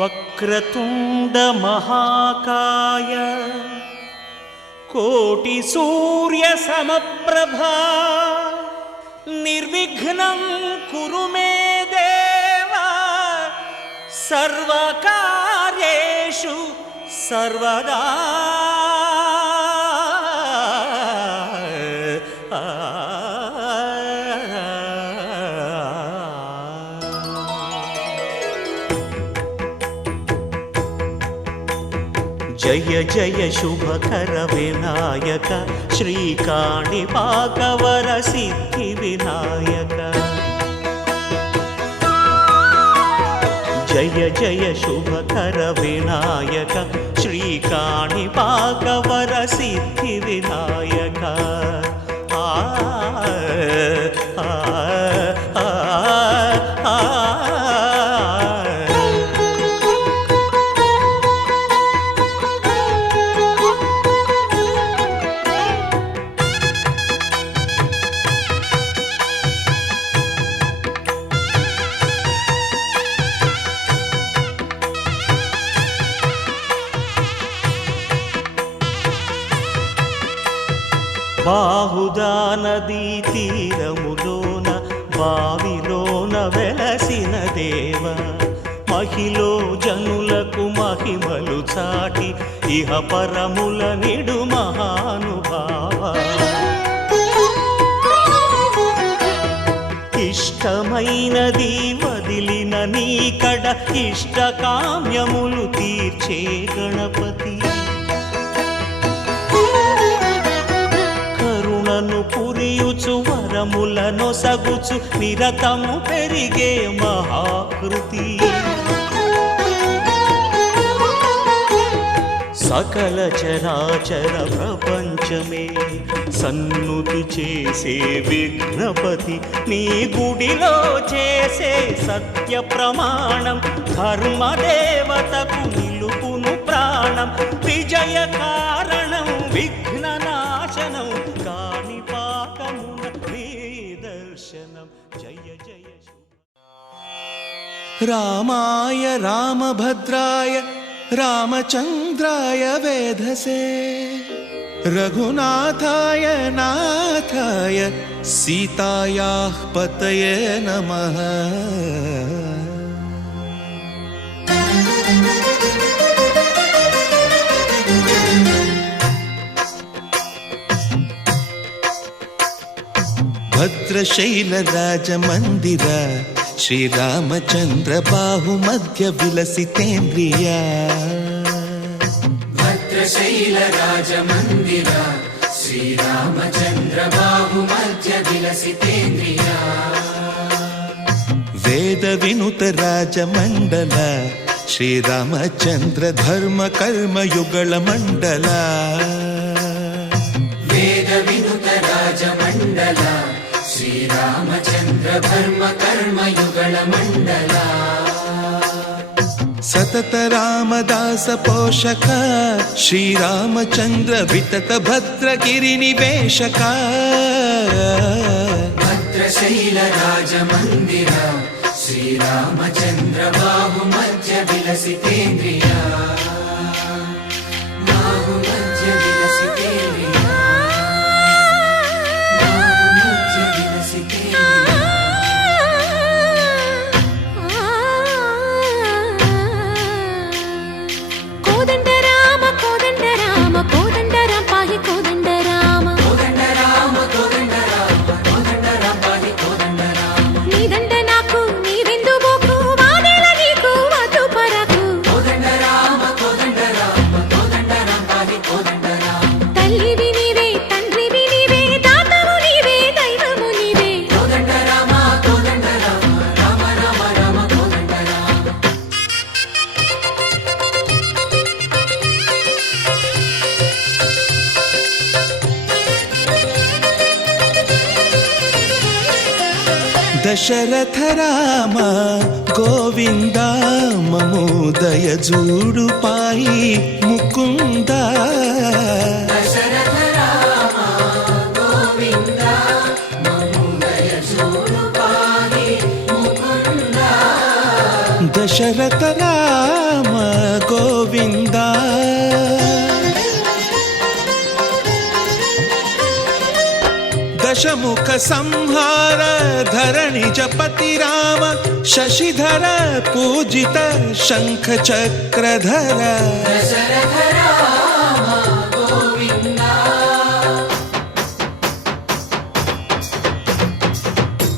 వక్రతుండ మహాకాయ కోటి సూర్య సమప్రభా నిర్విఘ్నం కురు మే దేవ సర్వకార్యేషు సర్వదా. జయ జయ శుభకర వినాయక శ్రీకాణిపాకవర సిద్ధి వినాయక. జయ జయ శుభకర వినాయక శ్రీకాణిపాకవర సిద్ధి వినాయక. ఆ బాహుదా నదీ తీరములోన బావిలోన వెలసిన దేవ మహిలో జనులకు మహిమలు చాటి ఇహ పరముల నిడు మహానుభావ. ఇష్టమైనది వదిలిన నీకడ ఇష్టకామ్యములు తీర్చే గణపతి. పురియుచు వరములను సగుచు నిరతము పెరిగే మహాకృతి. సకల చరాచర ప్రపంచమే సన్నుతి చేసే విఘ్నపతి నీ గుడిలో చేసే సత్య ప్రమాణం ధర్మదేవతకు నిలుపును ప్రాణం. విజయ కారణం విఘ్న నాశనం కాణిపాకమున నీ దర్శనం. జయ జయ రామాయ రామభద్రాయ రామచంద్రాయ వేధసే రఘునాథాయ నాథాయ సీతాయాః పతయే నమః. భద్రశైల రాజమందిర శ్రీరామచంద్ర బాహుమధ్య విలసితేంద్రియ. భద్రశైల రాజమందిర శ్రీరామచంద్ర బాహుమధ్య విలసితేంద్రియ. వేద వినుత రాజమండల శ్రీరామచంద్ర ధర్మ కర్మ యుగళ మండల. వేద వినుత రాజమండల శ్రీరామచంద్ర ధర్మ కర్మ యుగళ మండల. సతత రామదాస పోషక శ్రీరామచంద్ర వితత భద్రగిరి నివేశక. భద్రశైల రాజమందిర శ్రీరామచంద్ర బాహుమధ్య విలసితేంద్రియ. బాహుమధ్య విలసితేంద్రియ. దశరథ రామ గోవింద మమోదయ జూడు పాయి ముకుంద. దశరథ రామ గోవింద మమోదయ జూడు పాయి ముకుంద. దశరథ రామ दशमुख संहार धरणि जपति राम शशिधर पूजित शंख चक्रधर दशरथ राम गोविन्दा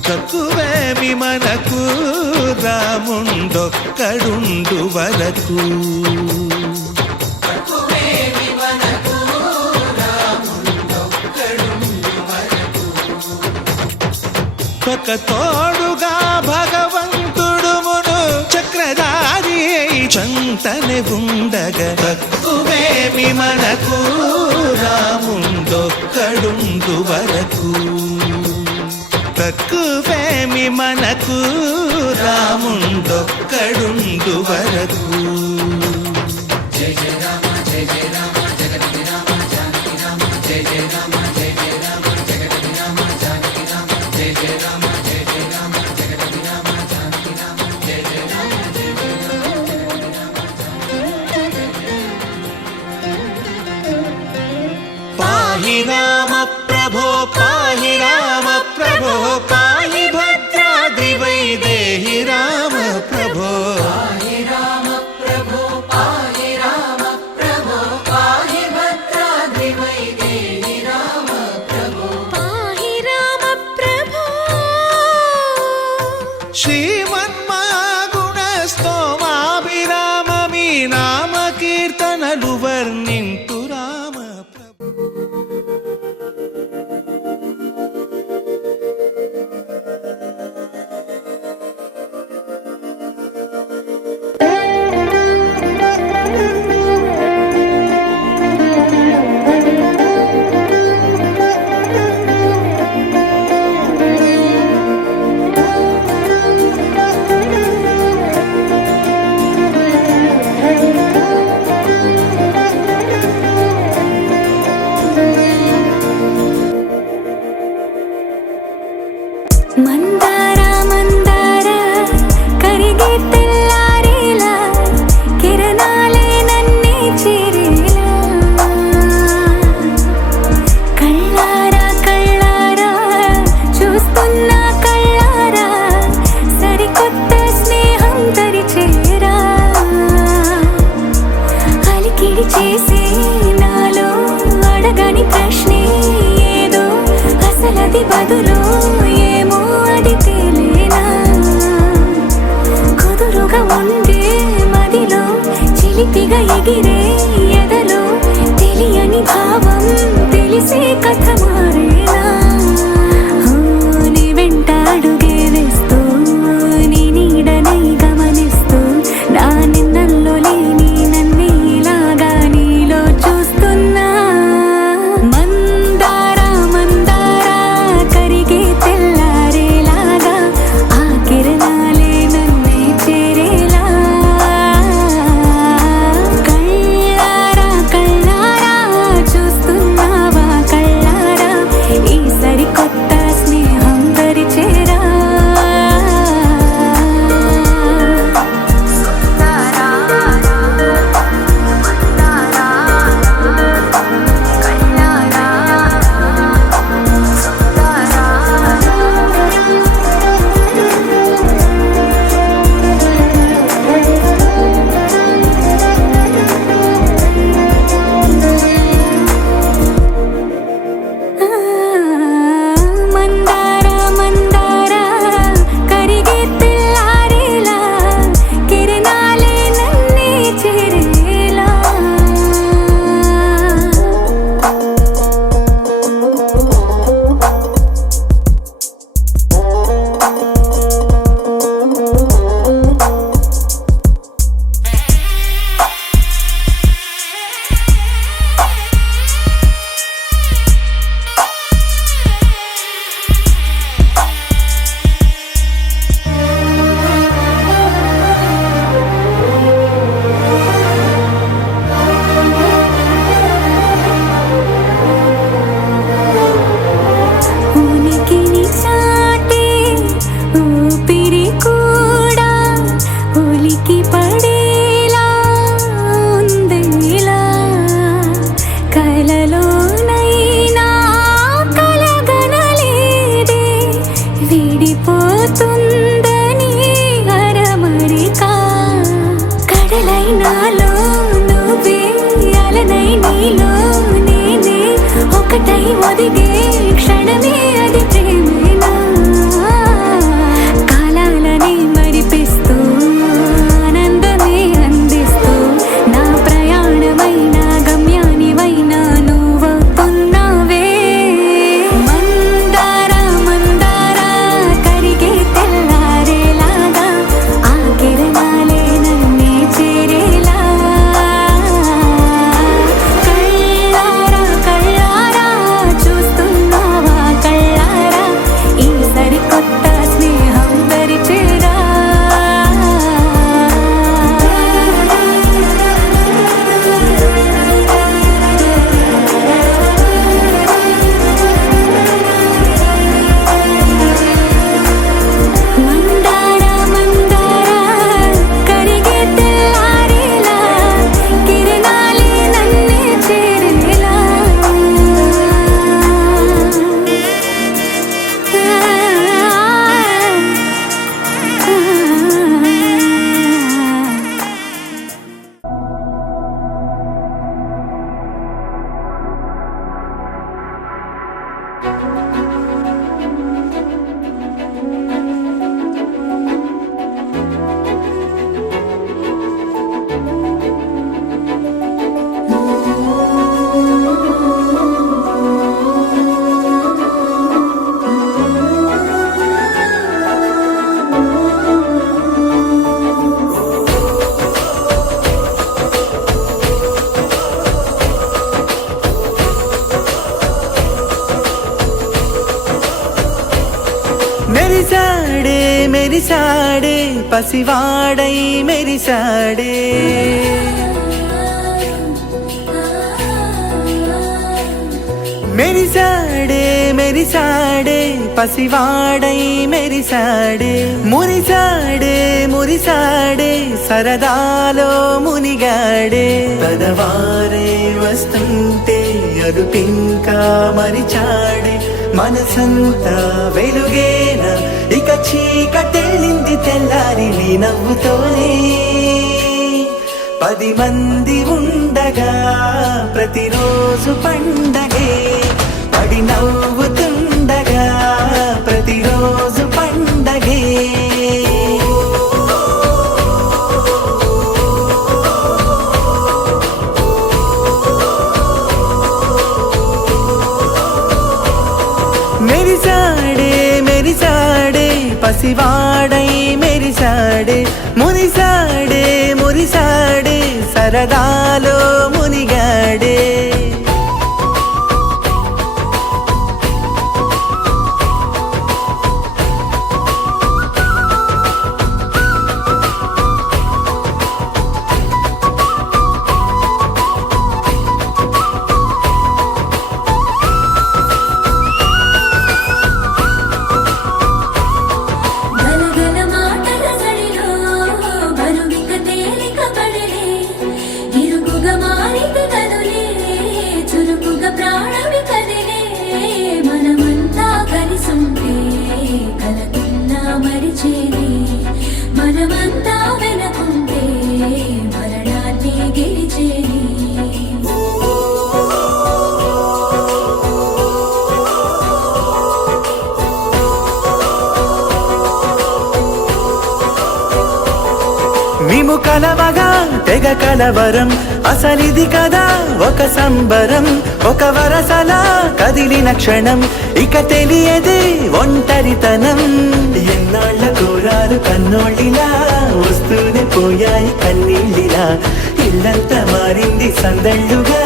తక్కువేమి మనకు రాముండొక్కడుండు వరకు తక్కువేమి మనకు రాముండొక్కడుండు వరకు ఒక తోడుగా భగవంతుడుమును చక్రధారి చంతనే ఉండగా తక్కువేమి మనకు రాముండొక్కడుండు వరకు తక్కువేమి మనకు రాముండొక్కడుండు వరకు జయ జయ రామ జయ జయ రామ జగతి రామ జానకి రామ జయ జయ రామ జయ జయ రామ జగతి రామ జానకి రామ జయ జయ రామ జయ జయ రామ జగతి రామ జానకి రామ జయ జయ రామ జయ జయ రామ జగతి రామ పాహి రామ ప్రభో పాహి రామ ప్రభో పాహి భద్రాద్రి వైదేహి రామ ప్రభో పాహి రామ ప్రభో పాహి రామ ప్రభో పాహి భద్రాద్రి వైదేహి రామ ప్రభో పాహి రామ ప్రభో శ్రీమన్మాగుణ స్తోమాభిరామ మీ నామ కీర్తనలు వర్ణింతు రామ ప్రభు మందార మందార కరిగే తెల్లారేలా కిరణాలే నన్నే చేరేలా కళ్ళారా కళ్ళారా చూస్తున్నా కళ్ళారా సరికొత్త స్నేహం తరిచేరా అలికిడి చేసే నాలో అడగని ప్రశ్నే ఏదో అసలది బదులు ఏమో ఒకటై ఒదిగే క్షణమే అది ప్రేమేనా కాలాలని మరిపిస్తూ ఆనందమే అందిస్తూ నా ప్రయాణమైన గమ్యానివైనా నువ్వవుతున్నావే మందార మందార కరిగే తెల్లారేలాగా ఆ కిరణాలే నన్నే చేరేలా కళ్ళారా కళ్ళారా చూస్తున్నావా కళ్ళారా ఈ సరికొత్త స్నేహం దరిచేరా మందార మందార కరిగే తెల్లారేలా కిరణాలే నన్నే చేరేలా మెరిసాడే మెరిసాడే పసివాడై మెరిసాడే మెరిసాడే మెరిసాడే పసివాడై మెరిసాడే మురిసాడే మురిసాడే సరదాలో మునిగాడే పదవారే వస్తుంటే అరుపింకా మరిచాడే మనసంతా వెలుగేన ఇక చీకటెళ్ళింది తెల్లారి నీ నవ్వుతోనే 10 మంది ఉండగా ప్రతిరోజు పండగే పడి నవ్వుతుండగా ప్రతిరోజు పండగే మెరిసాడే మెరిసాడే పసివాడై మెరిసాడే మురిసాడే మురిసాడే సరదాలో మునిగాడే గలగల మాటల సడిలో బరువిక తేలిక పడలే ఇరుకుగా మారితే కదులే చురుకుగా ప్రాణమి కదిలే మనమంతా కలిసుంటే కలకున్నా మరిచేనే మనమంతా వెనకుంటే మరణాన్ని గెలిచేనే మేము కలవగా తెగ కలవరం అసలిది కదా ఒక సంబరం ఒక వరసలా కదిలిన క్షణం ఇక తెలియదే ఒంటరితనం ఎన్నాళ్ళ కోరాలు కన్నోళ్ళిలా వస్తూనే పోయాయి కన్నీళ్ళిలా ఇల్లంతా మారింది సందళ్ళుగా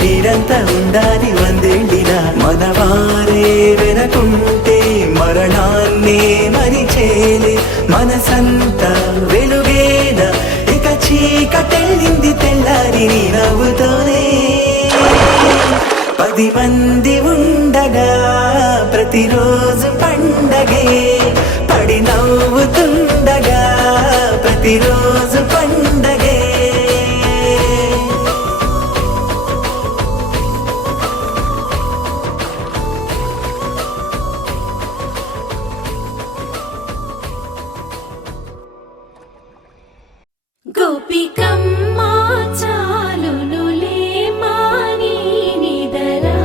మీరంతా ఉండాలి వందేళ్ళిలా మనవారే వెనకుంటే మరణాన్నే మరిచేలే మనసంతా వెలుగేన ఇక చీకటెళ్ళింది తెల్లారి నీ నవ్వుతోనే 10 మంది ఉండగా ప్రతిరోజు పండగే పడి నవ్వుతుండగా ప్రతిరోజు పండగే గోపికమ్మ చాలునులే మాని నిదరా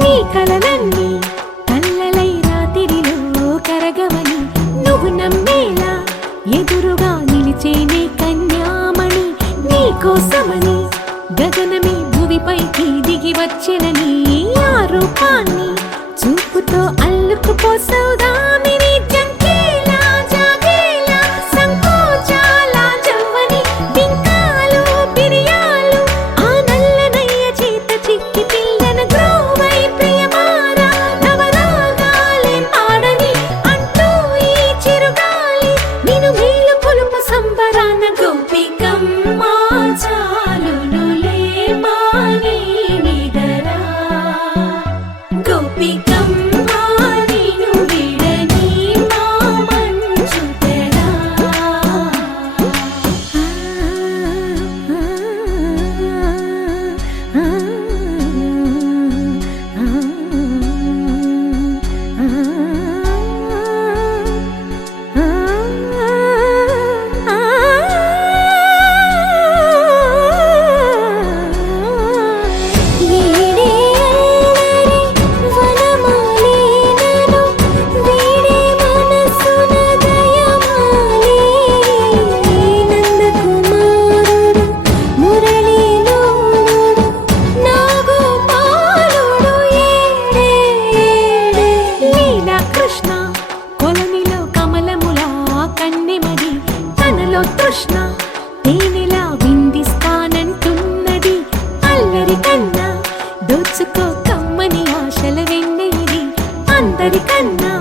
నీ కలలన్నీ కల్లలై రాత్రిలో కరగవని నువ్వు నమ్మేలా ఎదురుగా నిలిచేనే కన్యామణి. నీ కోసమని గగనమే భూమిపైకి దిగి వచ్చినని ఆ రూపాన్ని చూపుతో అల్లుకుపోసౌదామిని. జంకేలా జాగేలా సంకోచాల జవ్వని బింకాలు బిరియాలు ఆ నల్లనయ్య చేత చిక్కి పిల్లన గ్రోవై ప్రియమారా నవరాగాలే పాడని అంటూ ఈ చిరుగాలి నిన్ను మేలు కొలుపు సంబరాన గోపికమ్మ చాలునులే మాని నిదరా గోపికమ్మ నిన్ను విడని మా మంచు తెరా. కృష్ణ కొలనిలో కమలములా కన్నెమది తనలో తృష్ణ తేనెలా విందిస్తానంటున్నది. అల్లరి కన్నా దోచుకో కమ్మని ఆశల వెన్నెయిది అందరికన్నా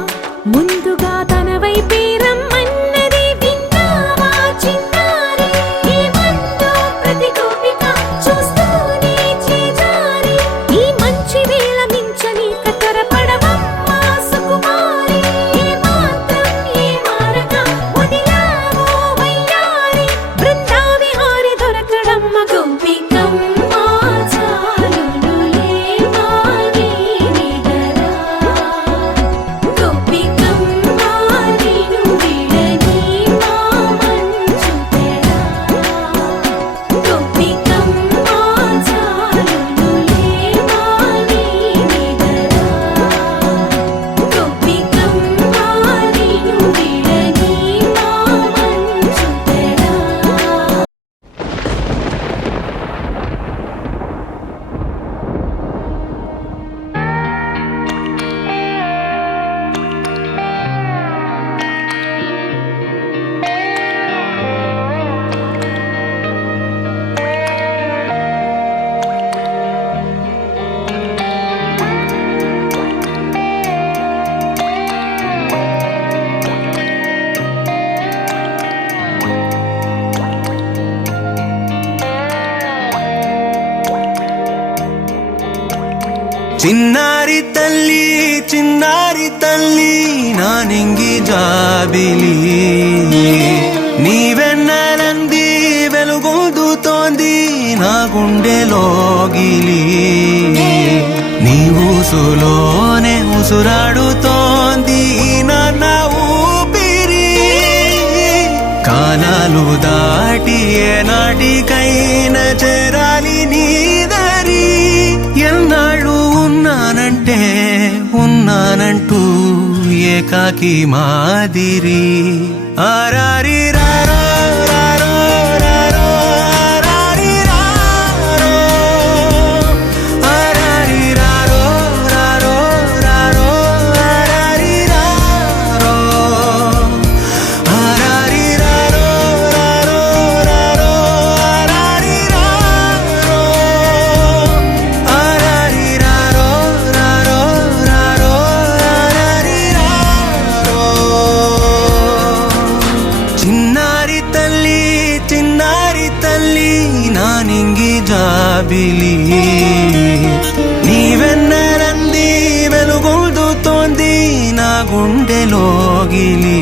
ముందుగా తన వైపే రమ్మన్నది. విన్నావా చిన్నారి ఏమందో ప్రతి గోపిక చూస్తూనే చేజారి ఈ మంచి వేళ మించని కతరపడవమ్మ సుకుమారి. ఏ మాత్రం ఏ మారక వదిలావో వయ్యారి బృందావిహారి దొరకడమ్మ గోపికమ్మ చాలునులే మాని నిదరా గోపికమ్మ నిన్ను విడని మా మంచు తెరా గోపికమ్మ చాలునులే మాని నిదరా గోపికమ్మ నిన్ను విడని మా మంచు తెరా. చిన్నారి తల్లి నా నింగి జాబిలి నీ వెన్నెలంది వెలుగొందుతోంది నా గుండెలోగిలి. నీ ఊసులోనే ఉసురాడుతోంది నా ఊపిరి. కాలాలు దాటి ఏనాటికైనా చేరాలి నీ దరి. ఎన్నాళ్ళు ఉన్నానంటూ ఏకాకి మాదిరి. ఆరారి రారో రారో రారో ఆరారి రారో ఆరారి రారో రారో రారో ఆరారి రారో ఆరారి రారో రారో రారో ఆరారి రారో ఆరారి రారో రారో రారో ఆరారి రారో. చిన్నారి తల్లి నా నింగి జాబిలి నీ వెన్నెలంది వెలుగొందుతోంది నా గుండెలోగిలి.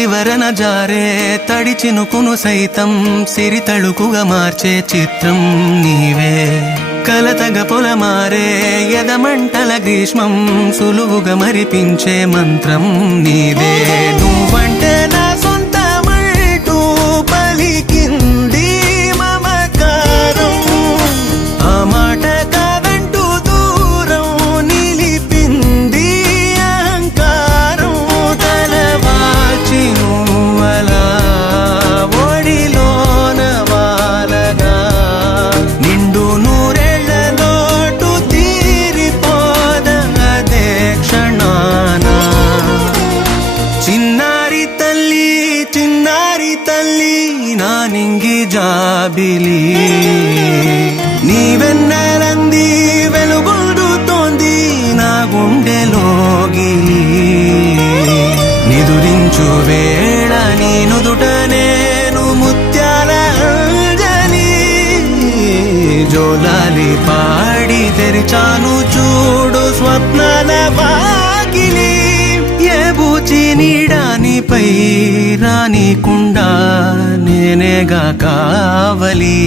చివరన జారే తడి చినుకును సైతం సిరి తళుకుగా మార్చే చిత్రం నీవే కలతగ పొలమారే ఎదమంటల గ్రీష్మం సులువుగా మరిపించే మంత్రం నీదే నువ్వంటే నా సొంతమంటూ పలికింది మమకారం ఆ మాట కాదంటూ దూరం నిలిపింది అహంకారం తలవాచి నువ్వలా ఒడిలోన వాలగా నిండు నూరేళ్ల లోటు తీరిపోదదే క్షణానా చిన్నారి తల్లి నా నింగి జాబిలి నీవెన్నెలంది వెలుగొందుతోంది నా గుండెలోగిలి నిదురించు వేళ నీ నుదుట నేను ముత్యాల అంజలి జోలాలి పాడి తెరిచాను చూడు స్వప్నాల వాకిలి ఏ బూచి నీడానిపై రానికుండా నేనేగా కావలి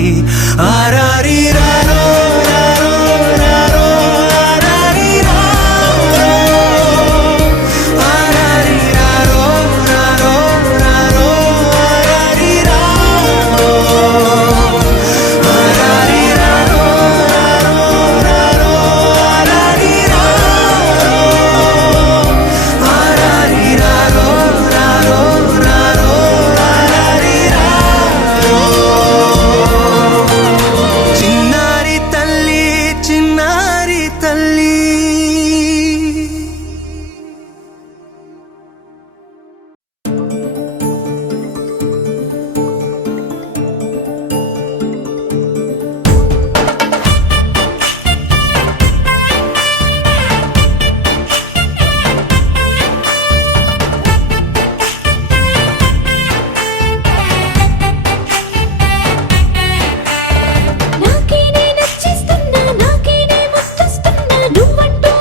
ఆరారి రారో రారో రారో ఆరారి రారో ఆరారి రారో రారో రారో ఆరారి రారో ఆరారి రారో రారో రారో ఆరారి రారో ఆరారి రారో రారో రారో ఆరారి రారో చిన్నారి తల్లి నాకేనే నచ్చిస్తున్నా నాకేనే ముచ్చిస్తున్నా నువ్వంటూ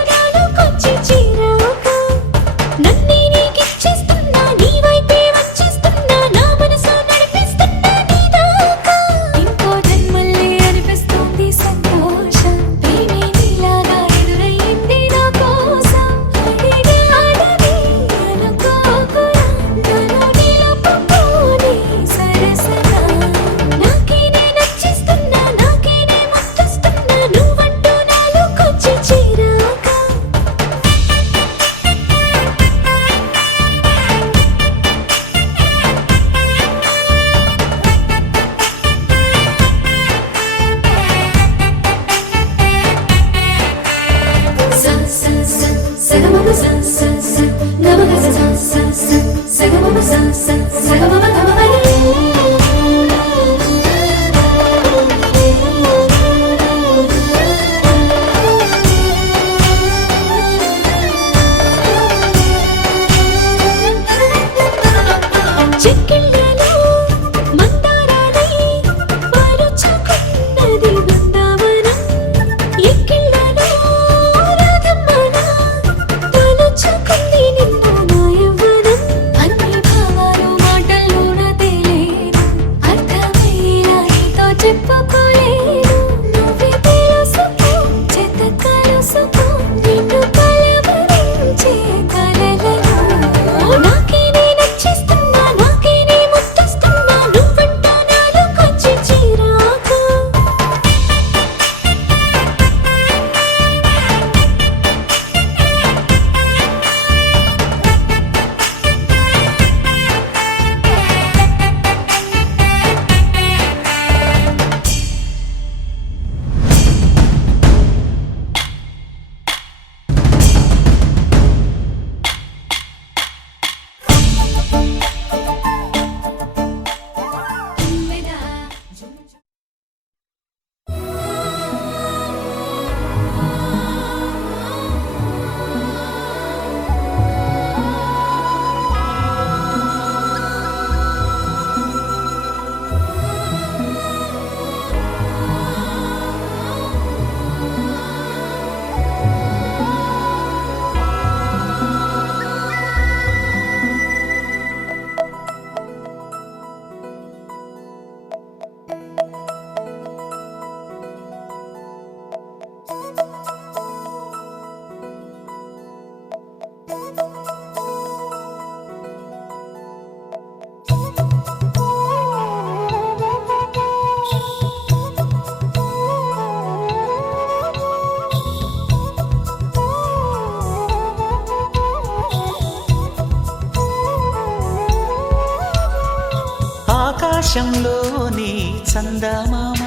ఆకాశంలోని చందమామ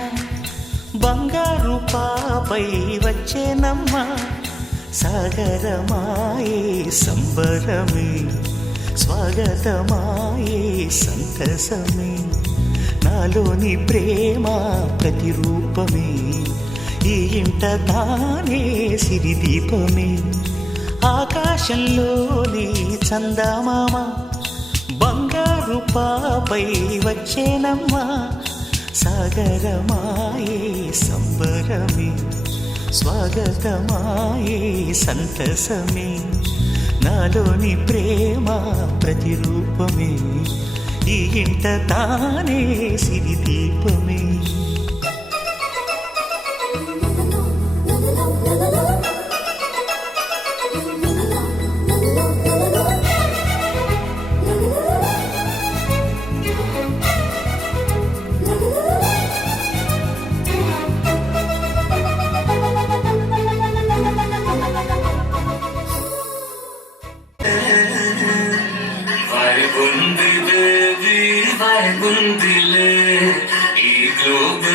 బంగారు పాపై వచ్చేనమ్మ సాగరమాయే సంబరమే స్వాగతమాయే సంతసమే నాలోని ప్రేమ ప్రతిరూపమే ఈ ఇంట తానే సిరిదీపమే ఆకాశంలోని చందమామ బంగారు పాపై వచ్చేనమ్మా సాగరమాయే సంబరమే స్వాగతమాయే సంతసమే నాలోని ప్రేమ ప్రతిరూపమే ఈ ఇంట తానే సిరిదీపమే Vai bundile, i globe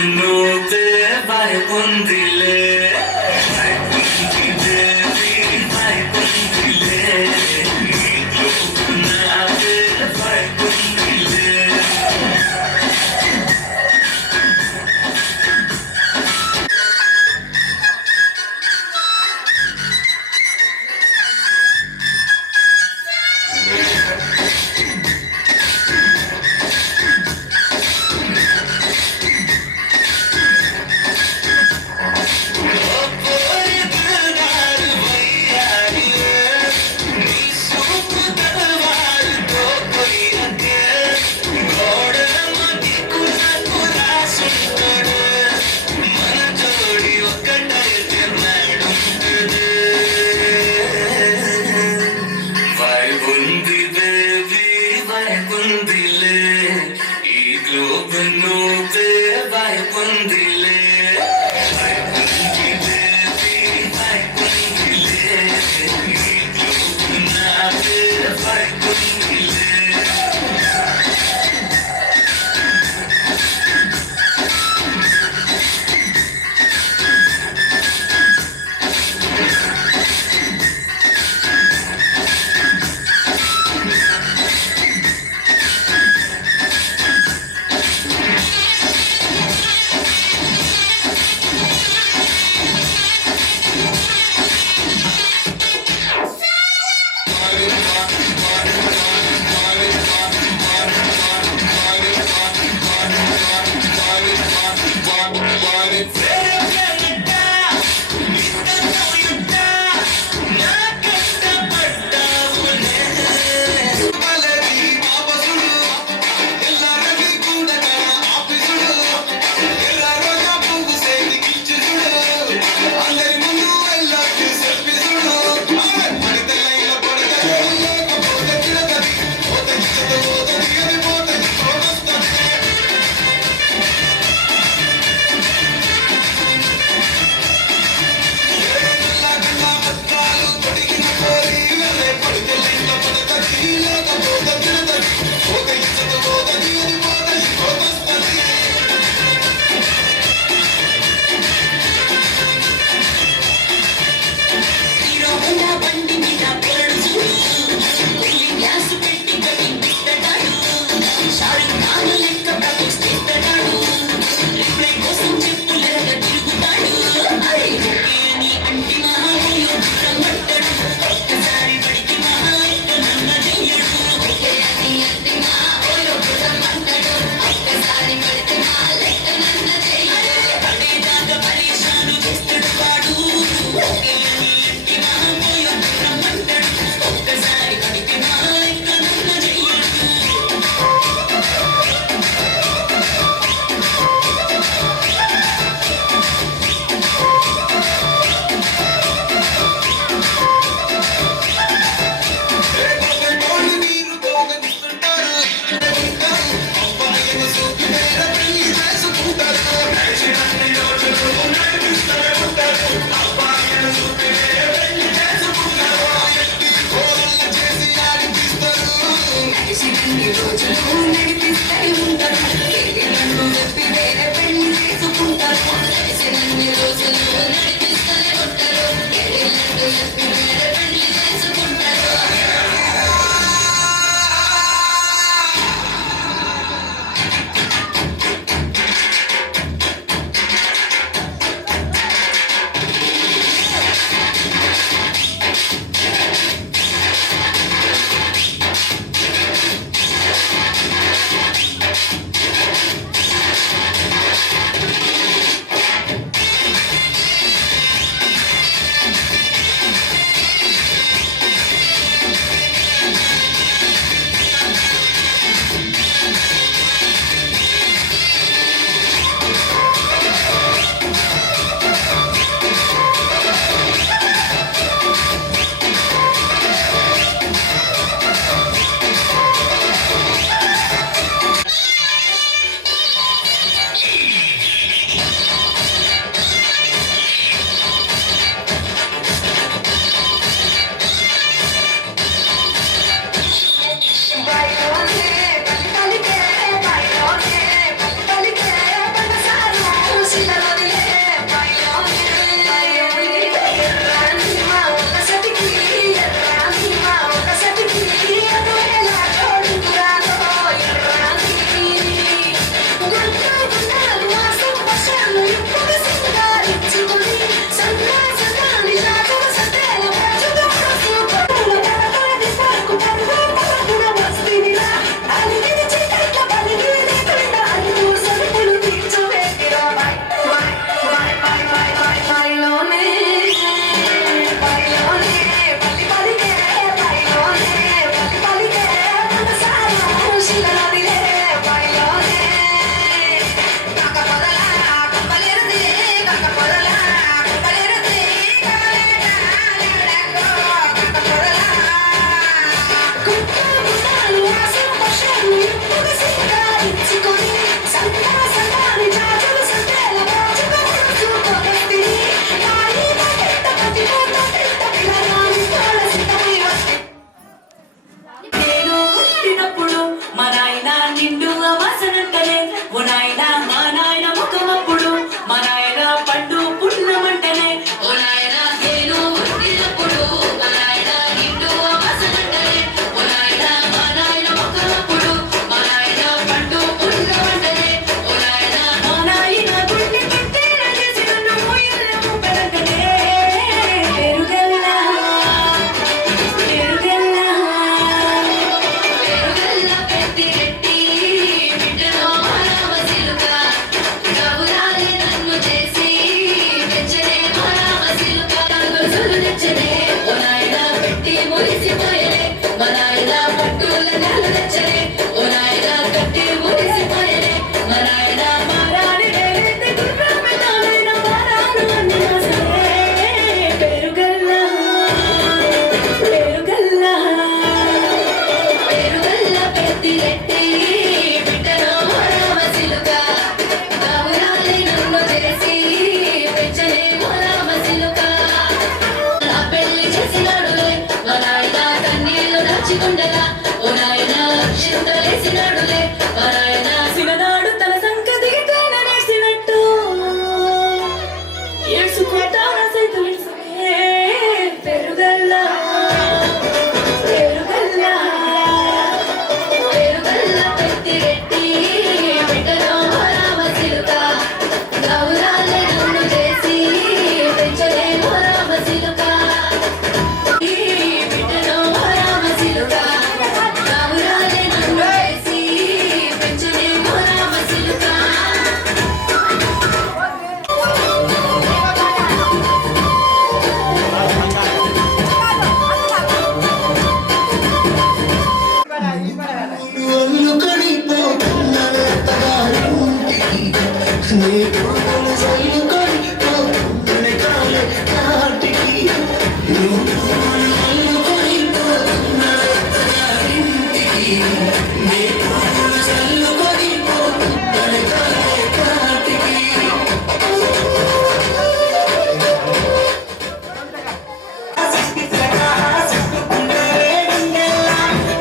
కొండలా ఓ నాయన చింతలేసినాడులే నారాయణ సిననాడు తన సంకతి తన నేర్చినట్టు ఏడ్చుకుంటారా సైతం పెరుగల్లా పెరుగల్లా పెరుగల్లా పెత్తిరెట్టి బిడ్డలో రామ సిలుక గౌరాలే నన్ను చేసి పెంచలేమో రామ సిలుక ఈ బిడ్డలో రామ సిలుక గౌరాలే నన్ను చేసి పెంచలేమో రామ సిలుక అల్లుకొని పోతున్నది అత్తగారింటికి. నీ కోడలు చల్లుకొని పోతున్నది కాలే కాటికి. అల్లుకొని పోతున్నది అత్తగారింటికి. నీ కోడలు చల్లుకొని పోతున్నది కాలే కాటికి.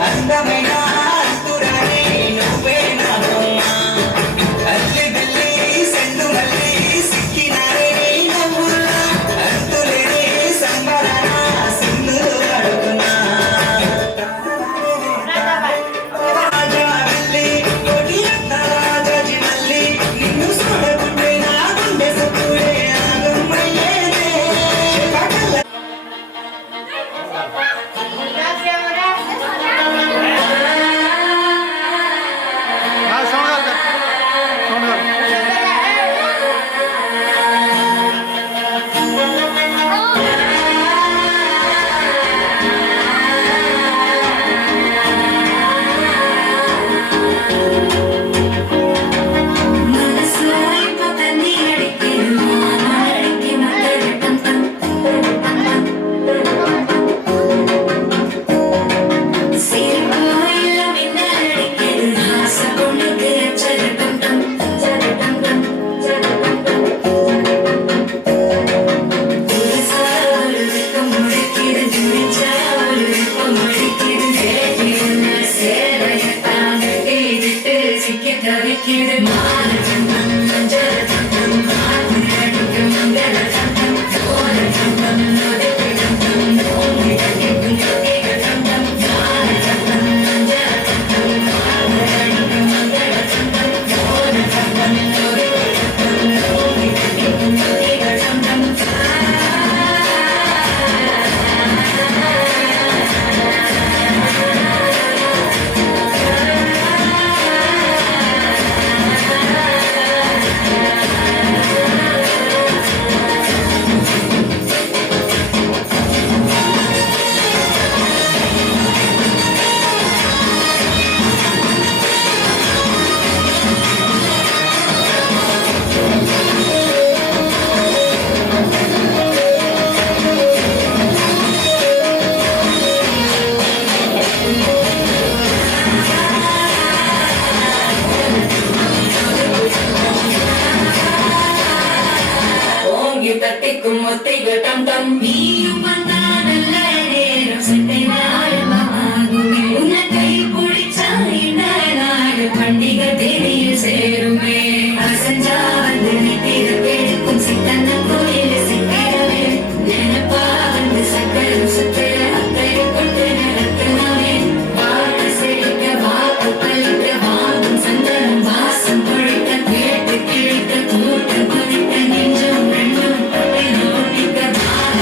అందమైన అంతురాని నువ్వే నా బొమ్మ. అల్లి బిల్లి సెండు మల్లి సిక్కినారే నీ నవ్వుల. అంతులేని సంబరాన సింధులు అడుగునా. రాజా మల్లి కొడి రాజాజి మల్లి నిన్ను చూడకుంటే నా గుండె సప్పుడే ఆగమయ్యేదే. చెప్పగల பண்டிகை தேதியில் சேருமே அசஞ்சாவந்தினி திருப்பெடுக்கும் சித்தன்ன கோயில் சித்திரமே நினைப்பா வந்து சக்கரம் சுத்திர அக்கறை கொண்டு நடத்தினவே வாழ செழிக்க வாக்கு பலிக்க வாங்கும் சந்தனம் வாசம் பொழிக்க கேட்டு கிழிக்க கூட்ட குதிக்க நெஞ்சும் ரெண்டும் தொட்டை நோட்டிக்க பால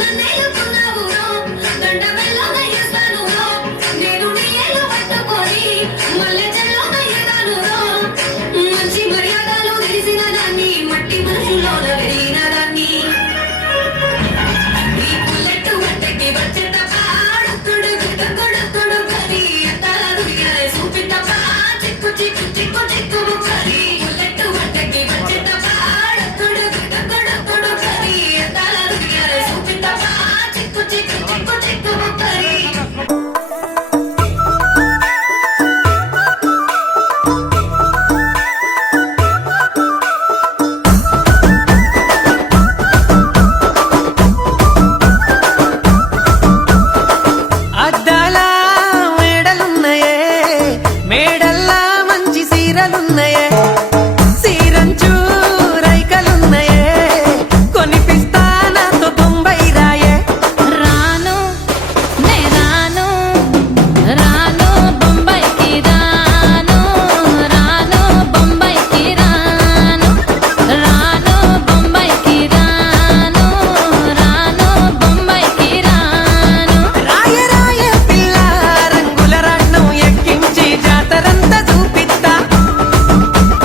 నన్నేలుకున్నావు దండ మెల్లన ఇస్తాను నేను నీ ఏలు పట్టుకొని మల్లె చెల్లోన ఎగాను మంచి మర్యాదలు తెలిసిన దాన్ని మట్టి మనసులోన వెలిగిన దాన్ని ఈ పుల్లెట్టు వద్దకి వచ్చే తప్ప అడుక్కుడు కొడుకుడు కరి తలరు చూపి తప్ప చిక్కు చిక్కు చిక్కు చిక్కు కరి పుల్లెట్టు వద్దకి వచ్చే తప్ప అడుక్కుడు కొడుకుడు కరి తలరు చూపి తప్ప చిక్కు చిక్కు చిక్కు చిక్కు కరి అద్దాల మేడలున్నాయే మేడల్లా మంచి సీరలున్నాయే సీరంచు రైకలున్నాయే కొనిపిస్తా నాతో బొంబై రాయే రాను నే రాను రాను బొంబాయికి రాను రాను బొంబాయికి రాను రాను బొంబాయికి రాను రాను బొంబాయికి రాను రాయ రాయ పిల్ల రంగుల రాట్నం ఎక్కించి జాతరంతా చూపిస్తా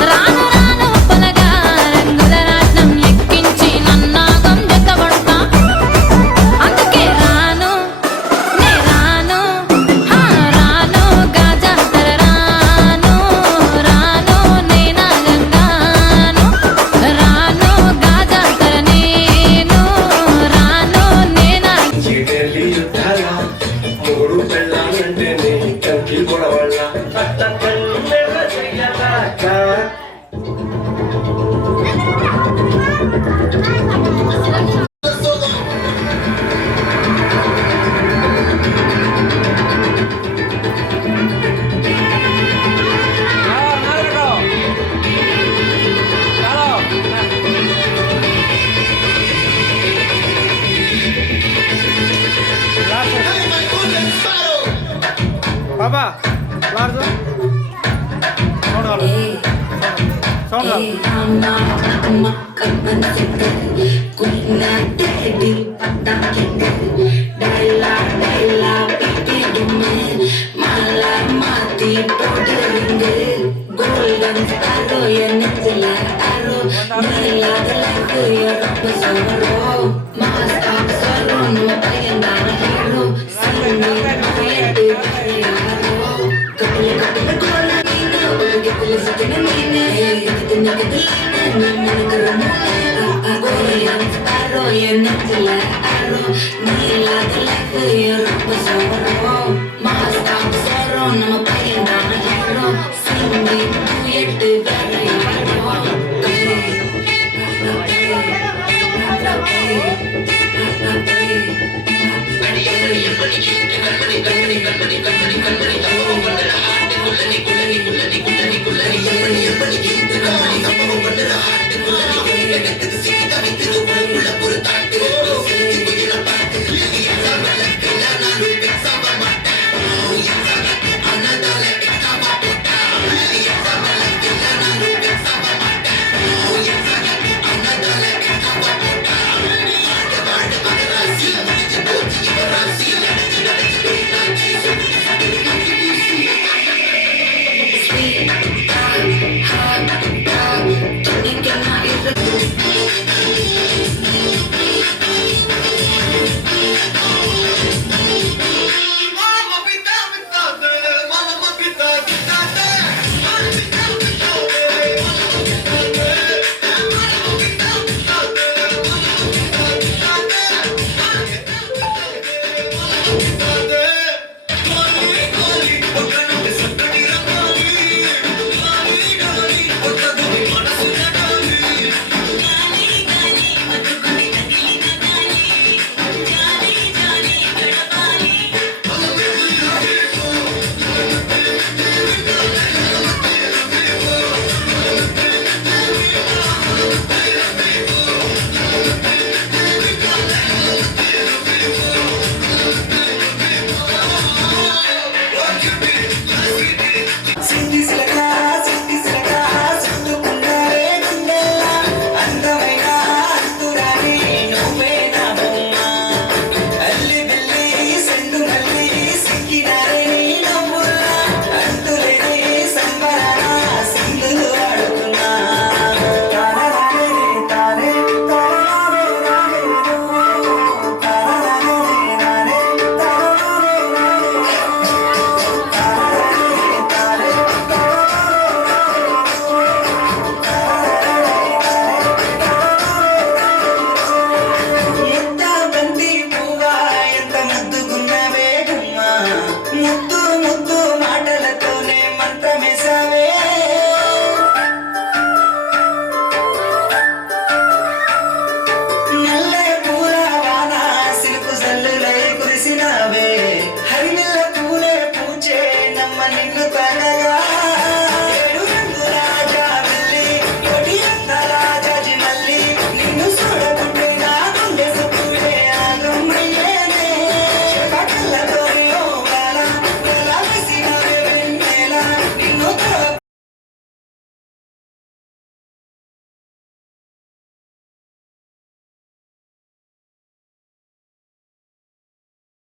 రాను రాను పొలగా రంగుల రాట్నం ఎక్కించి నన్నాగం జతబడతా అందుకే రాను నే రాను రాను గాజాతర రాను రాను నే నాగంగాను రాను గాజాతర నేను రాను నే నా చీటెల్లి యుద్ధాల మూడు పెళ్ళాలంటేనే కంకి గొడవళ్ళ అట్ట కన్నెల చెయ్యలాక బాబా లార్దు సౌండ్ Arrow,